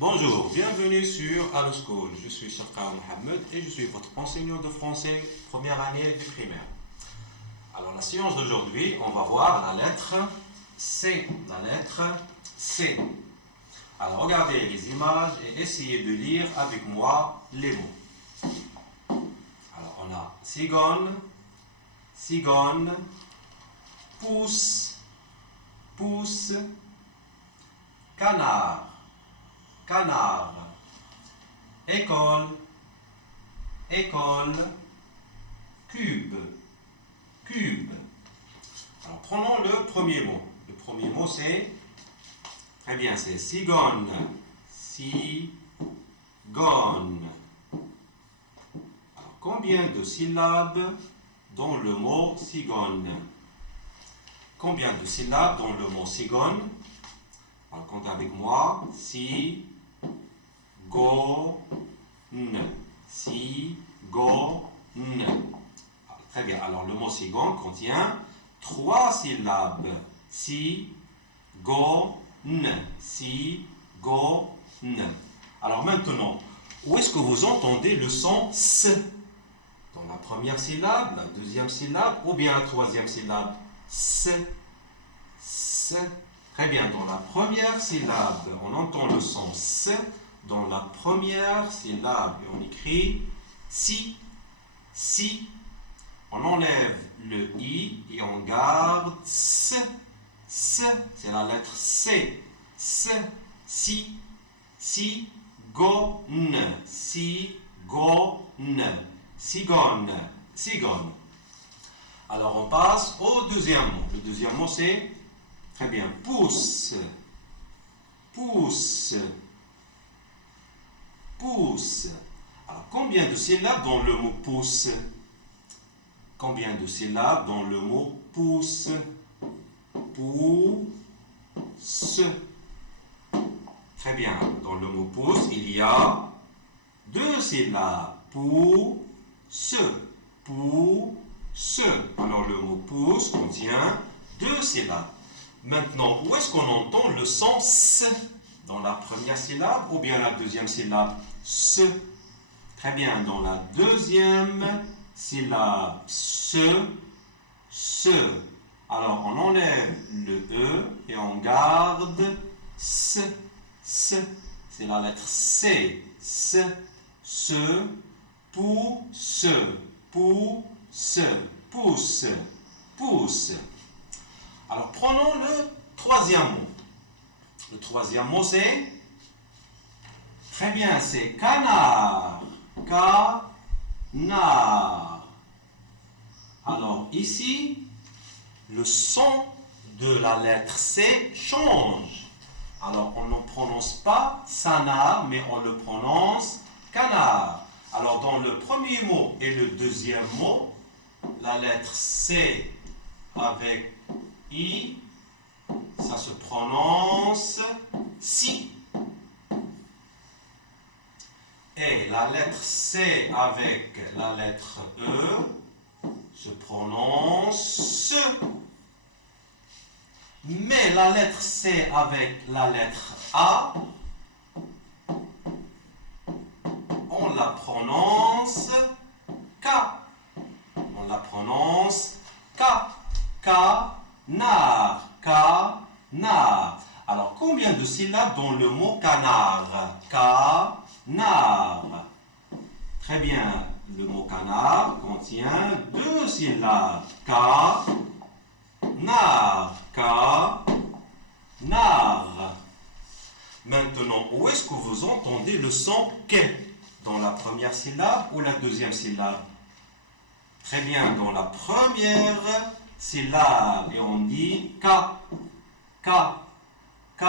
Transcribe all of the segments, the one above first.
Bonjour, bienvenue sur Allo School. Je suis Shafqa Mohamed et je suis votre enseignant de français première année du primaire. Alors la séance d'aujourd'hui, on va voir la lettre C. La lettre C. Alors regardez les images et essayez de lire avec moi les mots. Alors on a cigogne, cigogne, pouce, pouce, canard, canard, école, école, cube, cube. Alors prenons le premier mot. Le premier mot c'est, très bien, c'est cigogne, cigogne. Alors combien de syllabes dans le mot cigogne? Combien de syllabes dans le mot cigogne? Alors, comptez avec moi. Si, go, n. Si, go, n. Très bien. Alors, le mot cigogne contient 3 syllabes. Si, go, n. Si, go, n. Alors, maintenant, où est-ce que vous entendez le son S? Dans la première syllabe, la deuxième syllabe ou bien la troisième syllabe? S. S. Très bien, dans la première syllabe, on entend le son S. Dans la première syllabe, et on écrit si, si. On enlève le I et on garde S. S, c'est la lettre C. S, si, si, go, n. Si, go, n. Cigogne, cigogne. Alors on passe au deuxième mot. Le deuxième mot c'est, très bien, pouce, pouce, pouce. Alors combien de syllabes dans le mot pouce? Combien de syllabes dans le mot pouce? Pouce. Très bien, dans le mot pouce, il y a 2 syllabes. Pouce, pouce. Alors le mot pouce contient 2 syllabes. Maintenant, où est-ce qu'on entend le son S? Dans la première syllabe ou bien la deuxième syllabe? S. Très bien, dans la deuxième syllabe. Se, se. Alors, on enlève le E et on garde S. S. C'est la lettre C. S. Se. Pouce. Pouce. Pouce. Pouce. Alors, prenons le troisième mot. Le troisième mot, c'est, très bien, c'est canard. Canard. Alors, ici, le son de la lettre C change. Alors, on ne prononce pas canard, mais on le prononce canard. Alors, dans le premier mot et le deuxième mot, la lettre C avec I, ça se prononce si. Et la lettre C avec la lettre E se prononce se. Mais la lettre C avec la lettre A, on la prononce K. On la prononce K. Canard, canard. Alors, combien de syllabes dans le mot canard? Canard. Très bien, le mot canard contient 2 syllabes. Canard, canard. Maintenant, où est-ce que vous entendez le son que? Dans la première syllabe ou la deuxième syllabe? Très bien, dans la première syllabe, et on dit K, K, K.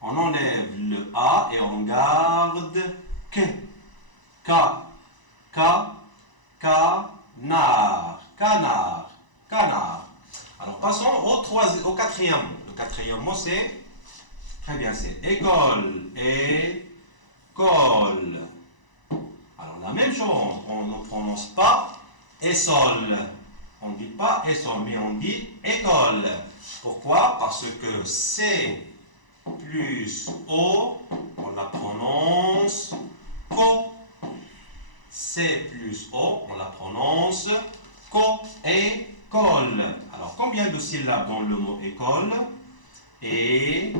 On enlève le A et on garde K, K, K, canard, canard, canard. Alors passons au quatrième mot. Le quatrième mot c'est, très bien, c'est école, école. Alors la même chose, on ne prononce pas école. On ne dit pas école, mais on dit école. Pourquoi? Parce que C plus O la prononce co. C plus O, on la prononce co. École. Alors, combien de syllabes dans le mot école? École.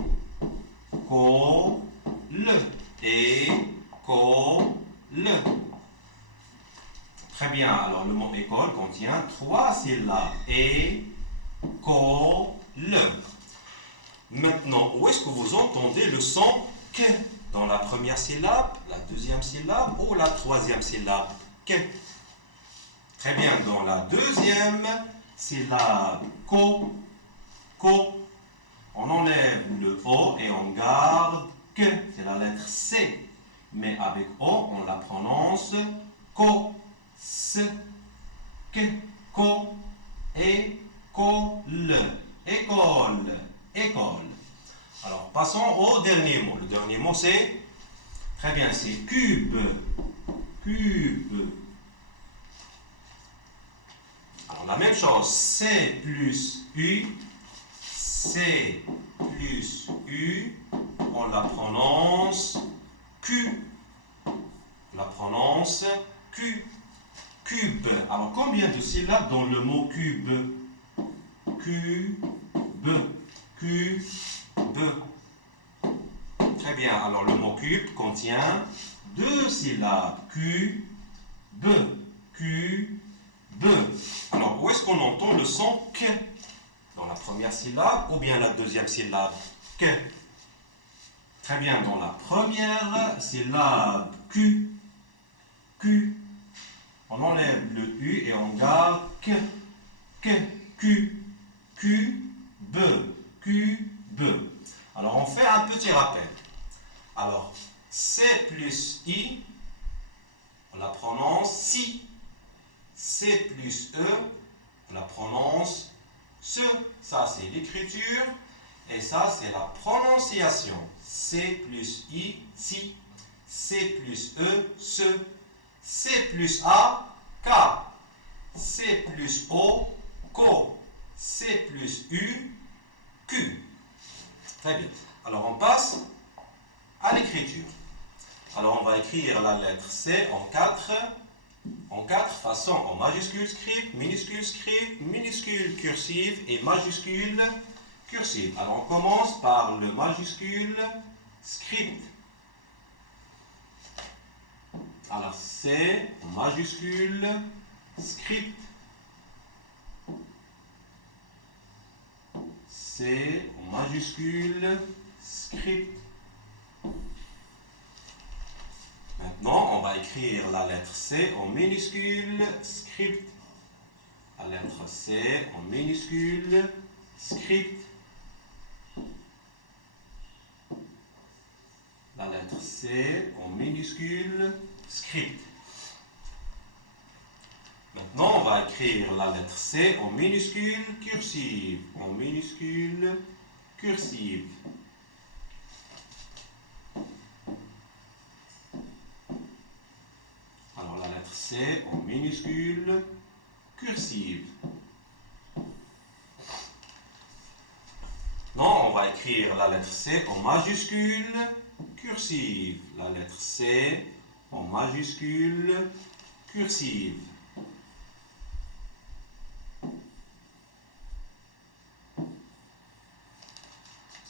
École. Très bien. Alors, le mot école contient 3 syllabes. École. Maintenant, où est-ce que vous entendez le son que? Dans la première syllabe, la deuxième syllabe ou la troisième syllabe? Que. Très bien. Dans la deuxième syllabe, co. Co. On enlève le O et on garde que. C'est la lettre C. Mais avec O, on la prononce co. S. Que. Co. École. École. École. Alors, passons au dernier mot. Le dernier mot, c'est, très bien, c'est cube. Cube. Alors, la même chose, C plus U. C plus U. On la prononce Q. On la prononce Q. Cube. Alors, combien de syllabes dans le mot cube? Cube. Cube. Très bien. Alors, le mot cube contient 2 syllabes. Cube. Cube. Alors, où est-ce qu'on entend le son que? Dans la première syllabe ou bien la deuxième syllabe? Que. Très bien. Dans la première syllabe, Q. Q. On enlève le U et on garde que. Q. Cube. Alors, on fait un petit rappel. Alors, C plus I, on la prononce si. C plus E, on la prononce se. Ça, c'est l'écriture. Et ça, c'est la prononciation. C plus I, si. C plus E, se. C plus A, K. C plus O, co. C plus U, Q. Très bien. Alors, on passe à l'écriture. Alors, on va écrire la lettre C en 4 façons, en majuscule script, minuscule script, minuscule cursive et majuscule cursive. Alors, on commence par le majuscule script. Alors, C en majuscule script. C en majuscule script. Maintenant, on va écrire la lettre C en minuscule script. La lettre C en minuscule script. La lettre C en minuscule script. Maintenant, on va écrire la lettre C en minuscule cursive. En minuscule cursive. Alors, la lettre C en minuscule cursive. Non, on va écrire la lettre C en majuscule cursive. La lettre C en majuscule cursive.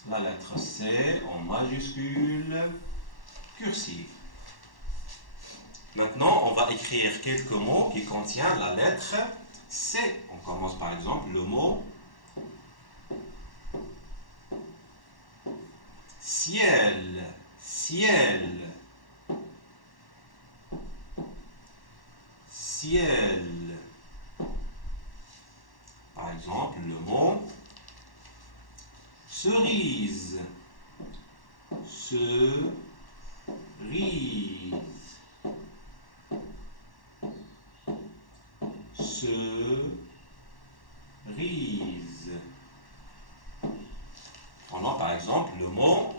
La lettre C en majuscule cursive. Maintenant, on va écrire quelques mots qui contiennent la lettre C. On commence par exemple le mot ciel. Ciel. Ciel. Par exemple, le mot cerise. Cerise. Cerise. Prenons par exemple le mot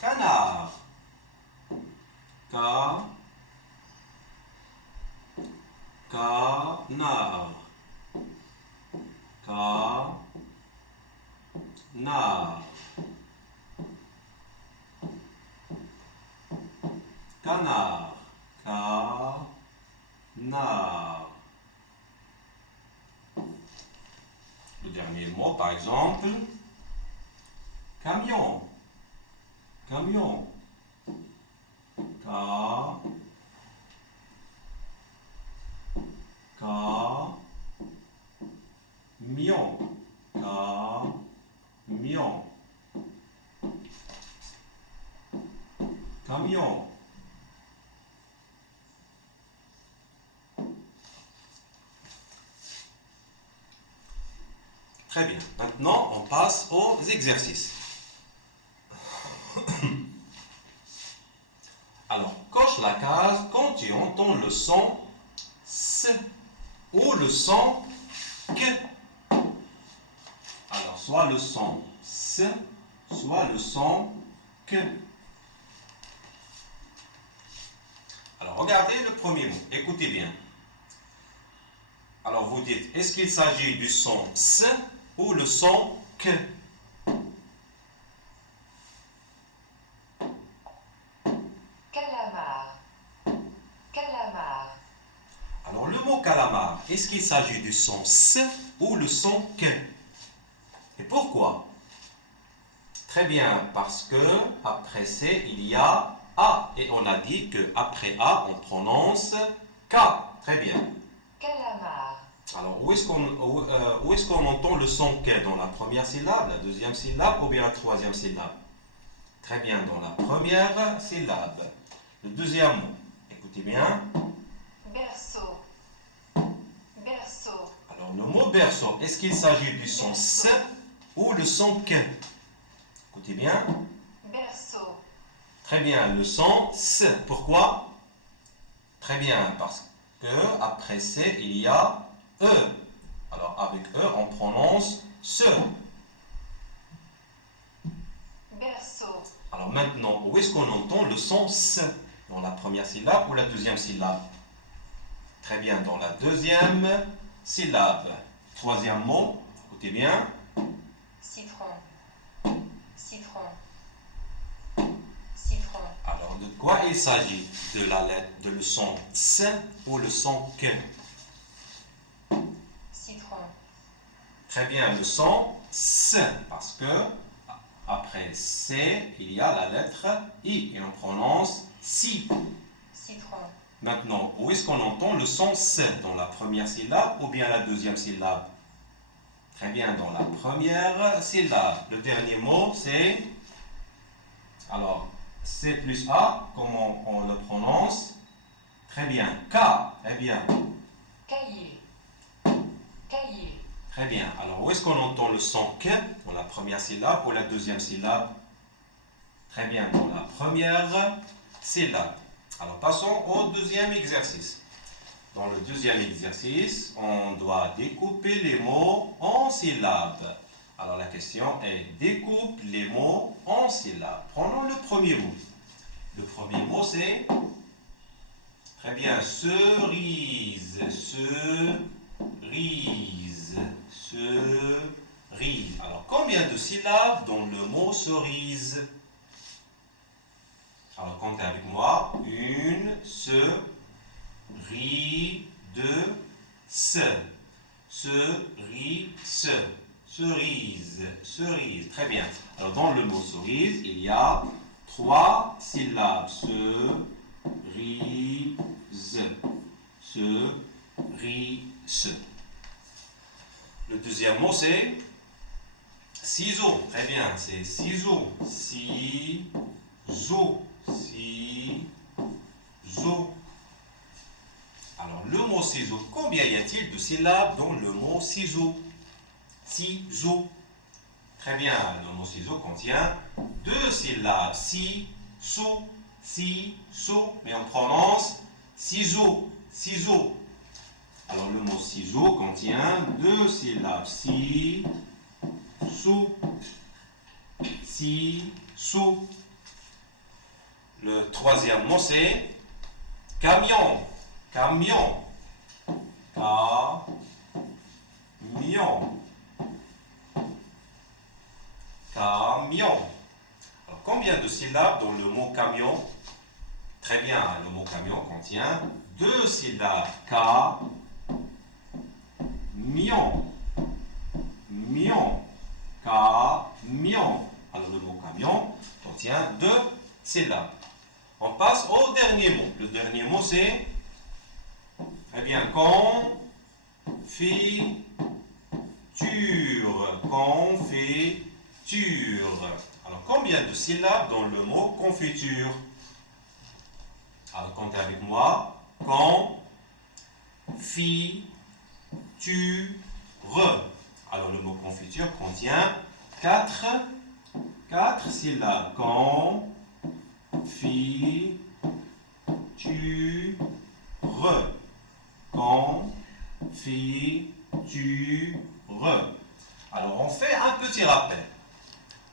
canard. Canard. Canard. canard, canard. Le dernier mot, par exemple, camion, camion, camion, camion, camion. Très bien. Maintenant, on passe aux exercices. Alors, coche la case quand tu entends le son S ou le son Q. Alors, soit le son S, soit le son Q. Alors, regardez le premier mot. Écoutez bien. Alors, vous dites, est-ce qu'il s'agit du son S ou le son Q? Calamar. Calamar. Alors, le mot calamar, est-ce qu'il s'agit du son S ou le son Q? Et pourquoi? Très bien, parce que après C, il y a A. Et on a dit qu'après A, on prononce K. Très bien. Calamar. Alors, où est-ce qu'on entend le son K? Dans la première syllabe, la deuxième syllabe ou bien la troisième syllabe? Très bien, dans la première syllabe. Le deuxième mot, écoutez bien. Berceau. Berceau. Alors, le mot berceau, est-ce qu'il s'agit du son S ou le son K? Écoutez bien. Berceau. Très bien, le son S. Pourquoi? Très bien, parce que après C, il y a E. Alors, avec E, on prononce ce. Berceau. Alors maintenant, où est-ce qu'on entend le son S? Dans la première syllabe ou la deuxième syllabe? Très bien, dans la deuxième syllabe. Troisième mot, écoutez bien. Citron. Citron. Citron. Alors, de quoi il s'agit? De la lettre, de le son S ou le son K? Citron. Très bien, le son S, parce que après C, il y a la lettre I et on prononce si. Citron. Maintenant, où est-ce qu'on entend le son S? Dans la première syllabe ou bien la deuxième syllabe? Très bien, dans la première syllabe. Le dernier mot, c'est... Alors, C plus A, comment on le prononce? Très bien, K. Très bien. Cahier. Cahier. Très bien. Alors, où est-ce qu'on entend le son K? Dans la première syllabe ou la deuxième syllabe? Très bien, dans la première syllabe. Alors, passons au deuxième exercice. Dans le deuxième exercice, on doit découper les mots en syllabes. Alors, la question est, découpe les mots en syllabes. Prenons le premier mot. Le premier mot, c'est... Très bien, cerise, cerise, cerise. Alors, combien de syllabes dans le mot cerise? Alors, comptez avec moi. Une, deux, cerise, cerise, cerise. Très bien. Alors, dans le mot cerise, il y a 3 syllabes. Cerise. Le deuxième mot, c'est ciseaux. Très bien, c'est ciseaux. Ciseaux. Ciseaux. Alors, le mot ciseaux, combien y a-t-il de syllabes dans le mot ciseaux? Ciseaux. Très bien, le mot ciseaux contient 2 syllabes. Ciseaux. Ciseaux. Mais on prononce ciseaux. Ciseaux. Alors, le mot ciseaux contient 2 syllabes. Ciseaux. Ciseaux. Le troisième mot, c'est camion. Camion. Camion. Camion. Alors, combien de syllabes dans le mot camion? Très bien, le mot camion contient 2 syllabes. Mion. Mion. Camion. Alors le mot camion contient 2 syllabes. On passe au dernier mot. Le dernier mot c'est, très bien, confiture. Confiture. Alors combien de syllabes dans le mot confiture? Alors comptez avec moi. Confiture. Alors le mot confiture contient 4 syllabes. Confiture. Confiture. Alors on fait un petit rappel.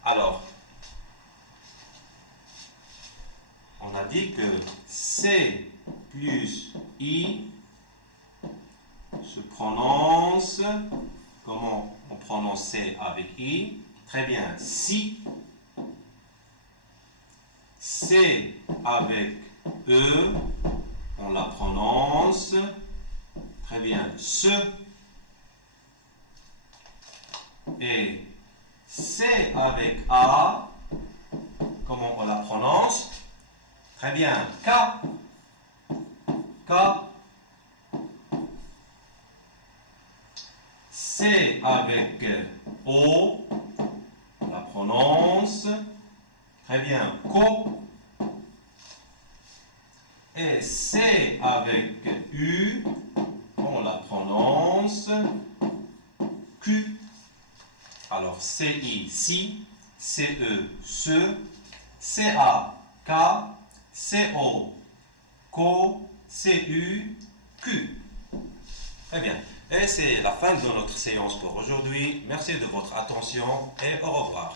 Alors, on a dit que C plus I se prononce, comment on prononce C avec I? Très bien, si. C avec E, on la prononce, très bien, ce. Et C avec A, comment on la prononce? Très bien, K. C avec O, on la prononce, très bien, ko. Et C avec U, on la prononce, Q. Alors, CI, si, CE, ce, CA, K, CO, co, CU, Q. Très bien. Et c'est la fin de notre séance pour aujourd'hui. Merci de votre attention et au revoir.